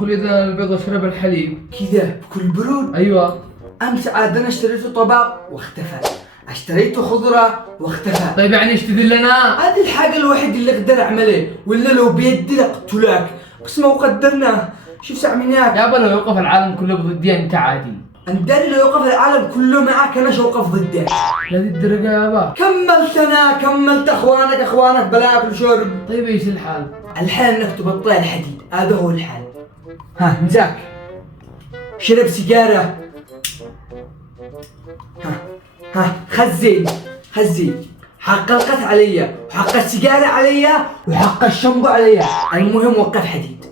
خلي ذا البيض واشرب الحليب. كذا بكل برود. ايوه. امس عاد انا اشتريت طبق واختفى، اشتريت خضره واختفى. طيب يعني ايش تدلنا؟ هذه الحاجه الوحيده اللي اقدر اعملها، ولا لو بيدي لقتلك، بس ما قدرنا. شوف سامعينك يابا لو يوقف العالم كله ضدي انت عادي. انت لو يوقف العالم كله معك انا اوقف ضدك. لهذه الدرجة يابا؟ كملت اخوانك بلا اكل شرب. طيب ايش الحال؟ الحال انك تبطل الحديد، هذا هو الحال. ها مزاك شرب سيجاره. ها خزي حق القط عليا، وحق السيجاره عليا، وحق الشامبو عليا. المهم وقف حديد.